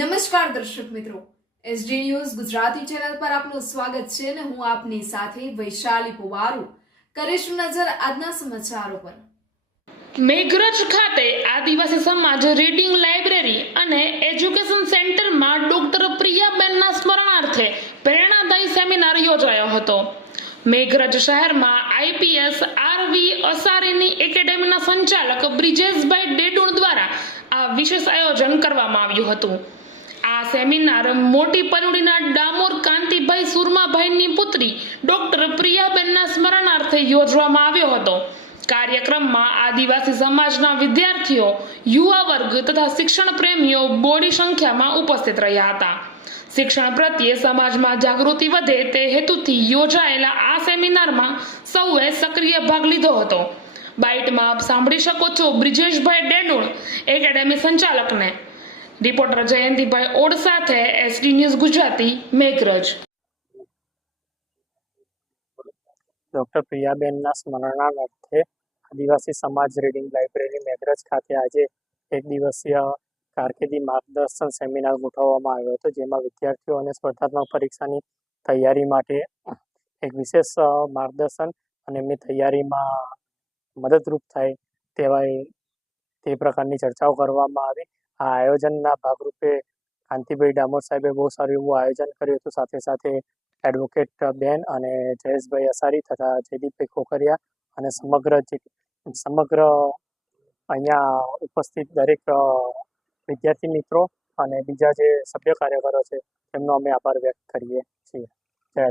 નમસ્કાર દર્શક મિત્રો, એસડી ન્યૂઝ ગુજરાતી ચેનલ પર આપનું સ્વાગત છે અને હું આપની સાથે વૈશાલી પુવારુ કરીશું નજર આજના સમાચારો પર। મેઘરજ ખાતે આદિવાસી સમાજ રીડિંગ લાઇબ્રેરી અને એજ્યુકેશન સેન્ટરમાં ડોક્ટર પ્રિયાબેનના સ્મરણાર્થે પ્રેરણાદાયી સેમિનાર યોજાયો હતો। મેઘરજ શહેરમાં આઈપીએસ આરવી અસારીની એકેડેમીના સંચાલક બ્રિજેશભાઈ ડેડુણ દ્વારા આ વિશેષ આયોજન કરવામાં આવ્યું હતું। આ સેમિનાર મોટી પલુડીના ડામોર કાંતિભાઈ સુરમાભાઈની પુત્રી ડોક્ટર પ્રિયાબેનના સ્મરણાર્થે યોજવામાં આવ્યો હતો। કાર્યક્રમમાં આદિવાસી સમાજના વિદ્યાર્થીઓ, યુવા વર્ગ તથા શિક્ષણ પ્રેમીઓ બોડી સંખ્યામાં ઉપસ્થિત રહ્યા હતા। શિક્ષણ પ્રત્યે સમાજમાં જાગૃતિ વધે તે હેતુથી યોજાયેલા આ સેમિનારમાં સૌએ સક્રિય ભાગ લીધો હતો। બાઇટમાં આપ સાંભળી શકો છો બ્રિજેશભાઈ ડેડુણ એકેડેમી સંચાલકને। રિપોર્ટર જયંતિભાઈ ઓડ સાથે SD news Gujarati, Meghraj. Doctor પ્રિયાબેનના સ્મરણાર્થે આદિવાસી સમાજ રીડિંગ લાઇબ્રેરી મેઘરજ ખાતે આજે એક દિવસીય કારકિર્દી માર્ગદર્શન સેમિનાર ગોઠવવામાં આવ્યો હતો, જેમાં વિદ્યાર્થીઓ અને સ્પર્ધાત્મક પરીક્ષાની તૈયારી માટે એક વિશેષ માર્ગદર્શન અને એમની તૈયારીમાં મદદરૂપ થાય તે પ્રકારની ચર્ચાઓ કરવામાં આવી। આ આયોજનના ભાગરૂપે કાંતિભાઈ ડામોર સાહેબે બહુ સારું એવું આયોજન કર્યું હતું। સાથે સાથે એડવોકેટ બેન અને જયેશભાઈ અસારી તથા જયદીપભાઈ ખોખરિયા અને સમગ્ર અહીંયા ઉપસ્થિત દરેક વિદ્યાર્થી મિત્રો અને બીજા જે સભ્ય કાર્યકરો છે, એમનો અમે આભાર વ્યક્ત કરીએ છીએ। જય